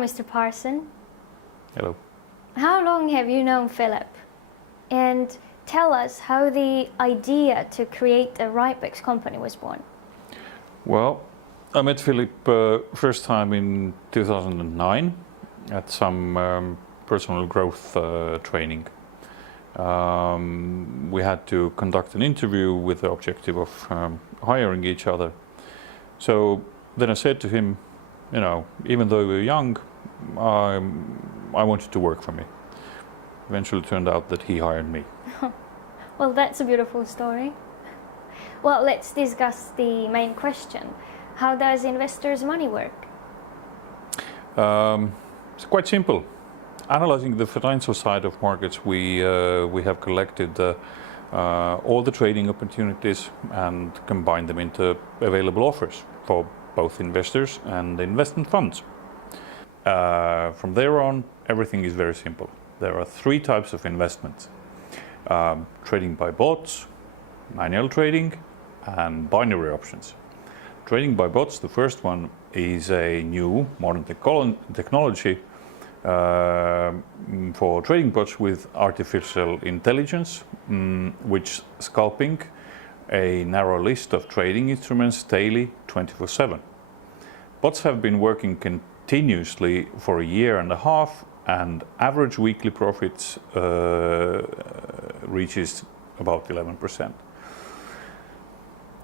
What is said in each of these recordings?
Mr. Parson. Hello. How long have you known Philip? And tell us how the idea to create a Rypex company was born. Well, I met Philip first time in 2009 at some personal growth training. We had to conduct an interview with the objective of hiring each other. So then I said to him, you know, even though we were young, I wanted to work for me. Eventually turned out that he hired me. Well, that's a beautiful story. Well, let's discuss the main question. How does investors' money work? It's quite simple. Analyzing the financial side of markets, we have collected all the trading opportunities and combined them into available offers for both investors and investment funds. From there on, everything is very simple. There are three types of investments. Trading by bots, manual trading, and binary options. Trading by bots, the first one, is a new modern technology for trading bots with artificial intelligence, which scalping a narrow list of trading instruments daily, 24/7. Bots have been working continuously for a year and a half, and average weekly profits reaches about 11%.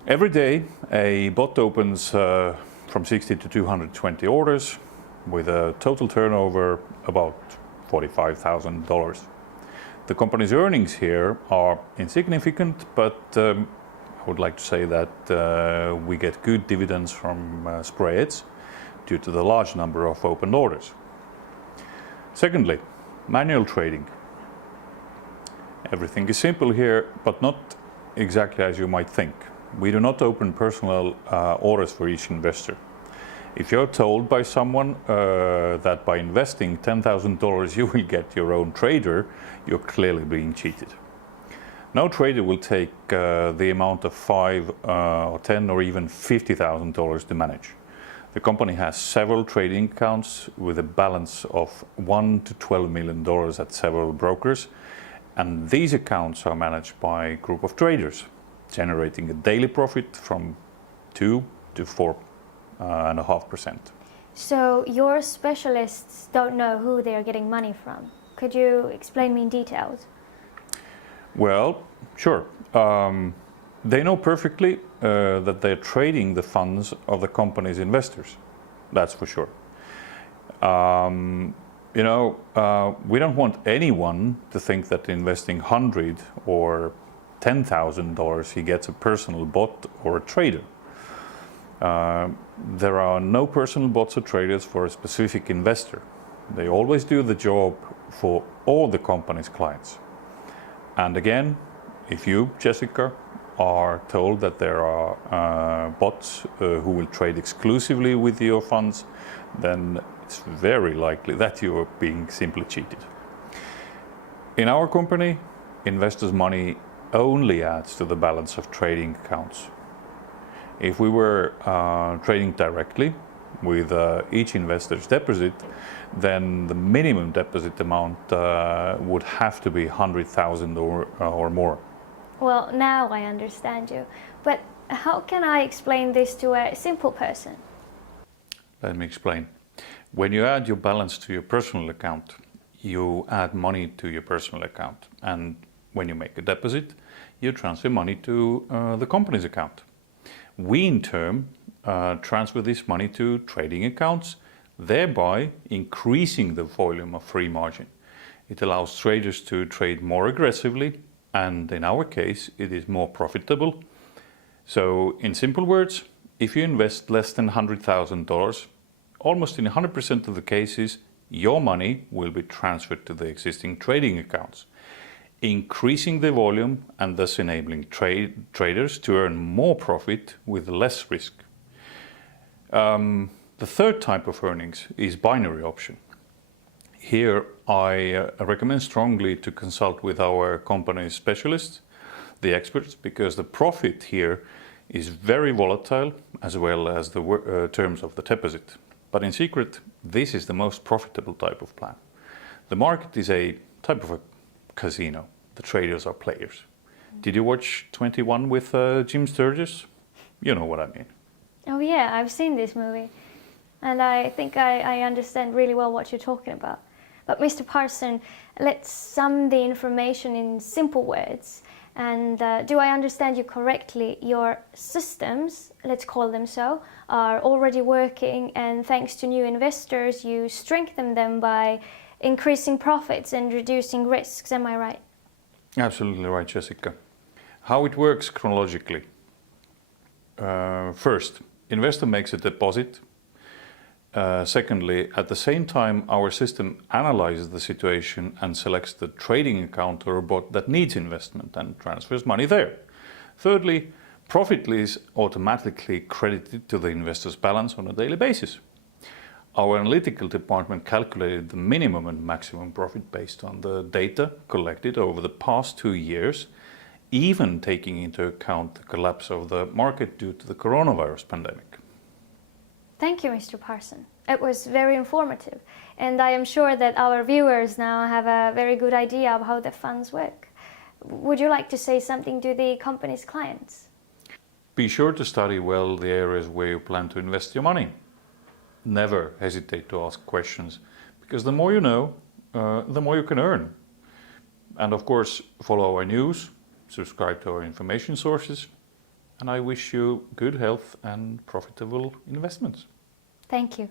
Every day, a bot opens from 60 to 220 orders with a total turnover about $45,000. The company's earnings here are insignificant, but I would like to say that we get good dividends from spreads due to the large number of opened orders. Secondly, manual trading. Everything is simple here, but not exactly as you might think. We do not open personal orders for each investor. If you're told by someone that by investing $10,000 you will get your own trader, you're clearly being cheated. No trader will take the amount of $5 or $10 or even $50,000 to manage. The company has several trading accounts with a balance of $1 to $12 million at several brokers, and these accounts are managed by a group of traders, generating a daily profit from 2 to 4.5%. So your specialists don't know who they're getting money from. Could you explain me in details? Well, sure. They know perfectly that they're trading the funds of the company's investors. That's for sure. We don't want anyone to think that investing $100 or $10,000 he gets a personal bot or a trader. There are no personal bots or traders for a specific investor. They always do the job for all the company's clients. And again, if you, Jessica, are told that there are bots who will trade exclusively with your funds, then it's very likely that you are being simply cheated. In our company, investors' money only adds to the balance of trading accounts. If we were trading directly with each investor's deposit, then the minimum deposit amount would have to be 100,000 or more. Well, now I understand you. But how can I explain this to a simple person? Let me explain. When you add your balance to your personal account, you add money to your personal account. And when you make a deposit, you transfer money to the company's account. We, in turn, transfer this money to trading accounts, thereby increasing the volume of free margin. It allows traders to trade more aggressively, and in our case, it is more profitable. So, in simple words, if you invest less than $100,000, almost in 100% of the cases, your money will be transferred to the existing trading accounts, increasing the volume and thus enabling traders to earn more profit with less risk. The third type of earnings is binary option. Here I recommend strongly to consult with our company's specialists, the experts, because the profit here is very volatile as well as the terms of the deposit. But in secret, this is the most profitable type of plan. The market is a type of a casino. The traders are players. Did you watch 21 with Jim Sturgis? You know what I mean. Oh yeah, I've seen this movie. And I think I understand really well what you're talking about. But Mr. Parson, let's sum the information in simple words. And do I understand you correctly? Your systems, let's call them so, are already working, and thanks to new investors, you strengthen them by increasing profits and reducing risks. Am I right? Absolutely right, Jessica. How it works chronologically. First, investor makes a deposit. Secondly, at the same time, our system analyzes the situation and selects the trading account or a bot that needs investment and transfers money there. Thirdly, profit is automatically credited to the investor's balance on a daily basis. Our analytical department calculated the minimum and maximum profit based on the data collected over the past 2 years, even taking into account the collapse of the market due to the coronavirus pandemic. Thank you, Mr. Parson. It was very informative, and I am sure that our viewers now have a very good idea of how the funds work. Would you like to say something to the company's clients? Be sure to study well the areas where you plan to invest your money. Never hesitate to ask questions, because the more you know, the more you can earn. And of course, follow our news, subscribe to our information sources, and I wish you good health and profitable investments. Thank you.